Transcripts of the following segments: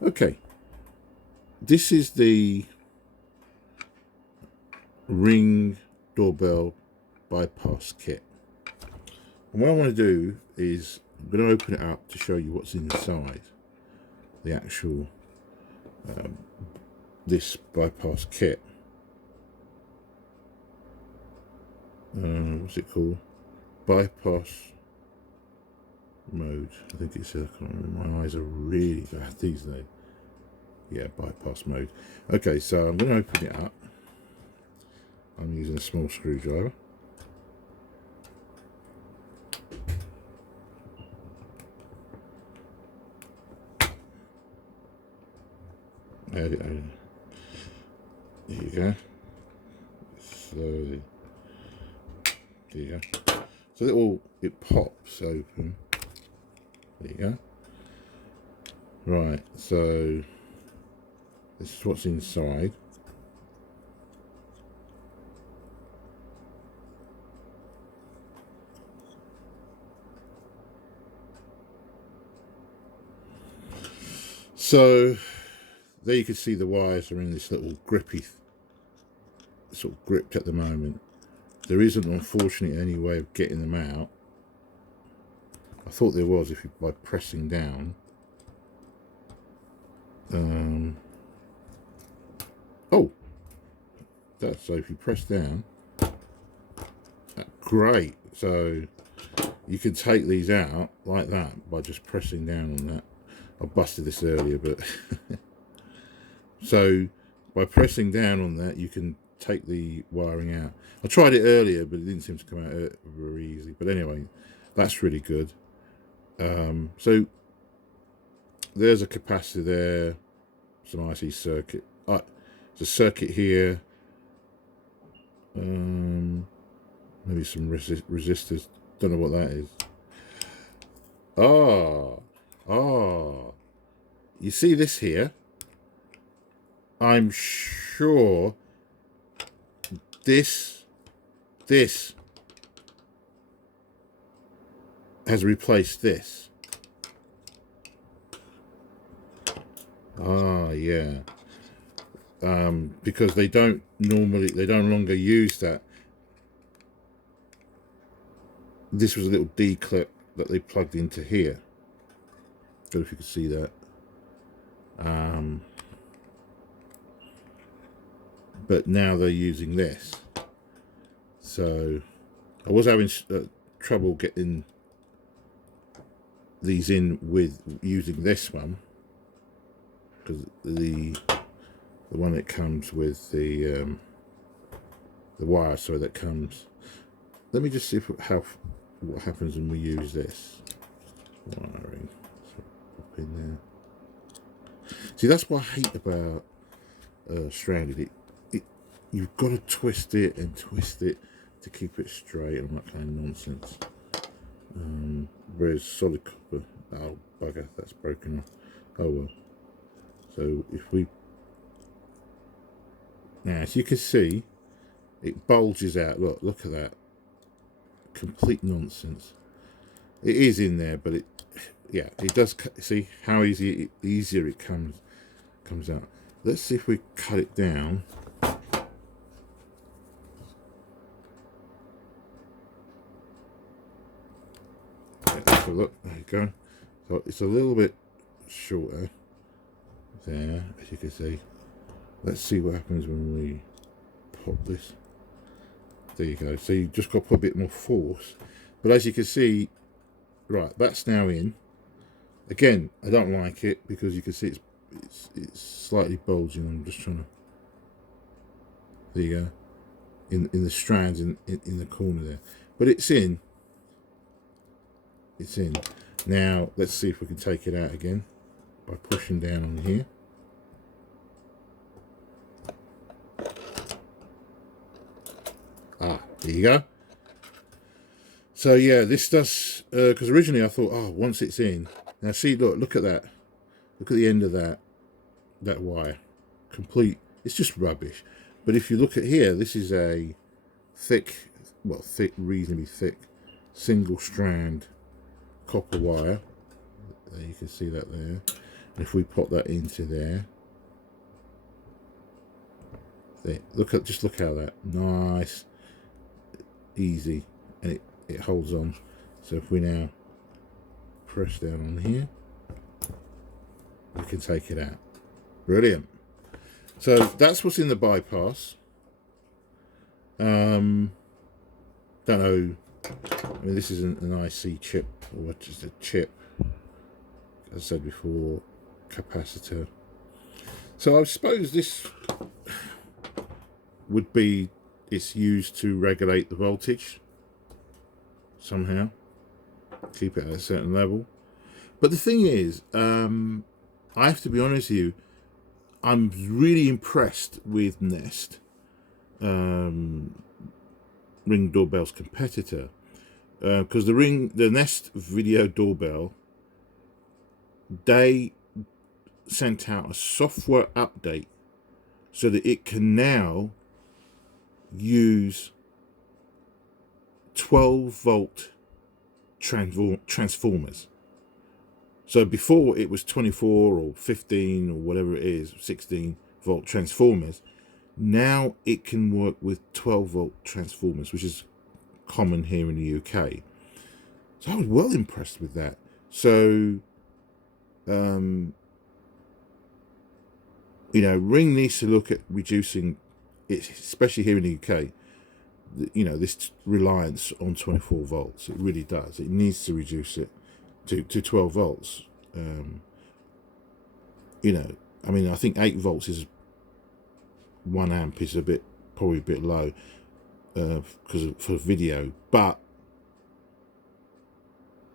Okay, this is the Ring doorbell bypass kit. And what I want to do is I'm going to open it up to show you what's inside the actual this bypass kit. What's it called? Bypass mode. I think it says, I can't remember. My eyes are really bad these days. Yeah, bypass mode. Okay, so I'm going to open it up. I'm using a small screwdriver. There you go. Slowly. There you go. So it pops open. There you go. Right, so this is what's inside. So there you can see the wires are in this little grippy, sort of gripped at the moment. There isn't, unfortunately, any way of getting them out. I thought there was by pressing down. Oh, so if you press down, great. So you can take these out like that by just pressing down on that. I busted this earlier, but so by pressing down on that, you can take the wiring out. I tried it earlier, but it didn't seem to come out very easy. But anyway, that's really good. So there's a capacitor there, some IC circuit. There's a circuit here. Maybe some resistors. Don't know what that is. You see this here? I'm sure this has replaced this. Yeah. Because they no longer use that. This was a little D clip that they plugged into here. I don't know if you can see that. But now they're using this. So I was having trouble getting these in with using this one, because the one that comes with the wire, so that comes. Let me just see what happens when we use this wiring. So pop in there. See, that's what I hate about stranded. You've got to twist it and twist it to keep it straight. I'm not playing nonsense. Whereas solid copper, oh bugger, that's broken off. Oh well. So if we now, as you can see, it bulges out. Look at that. Complete nonsense. It is in there, but it does. See how easier it comes out. Let's see if we cut it down. So look, there you go. So it's a little bit shorter there, as you can see. Let's see what happens when we pop this. There you go. So you just got to put a bit more force. But as you can see, right, that's now in. Again, I don't like it because you can see it's slightly bulging. I'm just trying to. There you go. In the strands in the corner there, but it's in. It's in. Now let's see if we can take it out again by pushing down on here. There you go. So yeah, this does, because originally I thought, oh, once it's in. Now see, look at that. Look at the end of that wire. Complete. It's just rubbish. But if you look at here, this is a reasonably thick, single strand copper wire. There you can see that there. If we pop that into there, just look how that nice, easy, and it holds on. So if we now press down on here, we can take it out. Brilliant. So that's what's in the bypass. Don't know. I mean, this isn't an IC chip or just a chip. As I said before, capacitor. So I suppose this would be, it's used to regulate the voltage somehow, keep it at a certain level. But the thing is, I have to be honest with you, I'm really impressed with Nest, Ring Doorbell's competitor, because the Nest video doorbell, they sent out a software update so that it can now use 12-volt transformers. So before it was 24 or 15 or whatever it is, 16-volt transformers. Now it can work with 12-volt transformers, which is common here in the UK. So I was well impressed with that. So, you know, Ring needs to look at reducing it, especially here in the UK. You know, this reliance on 24 volts. It really does. It needs to reduce it to 12 volts. You know, I mean, I think 8 volts is 1 amp is probably a bit low because for video, but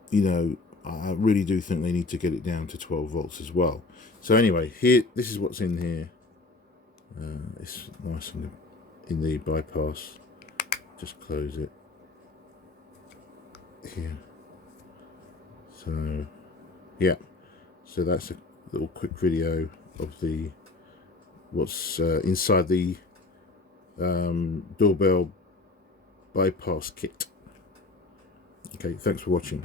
you know, I really do think they need to get it down to 12 volts as well. So anyway, here, this is what's in here. It's nice in the bypass. Just close it here. So yeah, so that's a little quick video of what's inside the doorbell bypass kit. Okay, thanks for watching.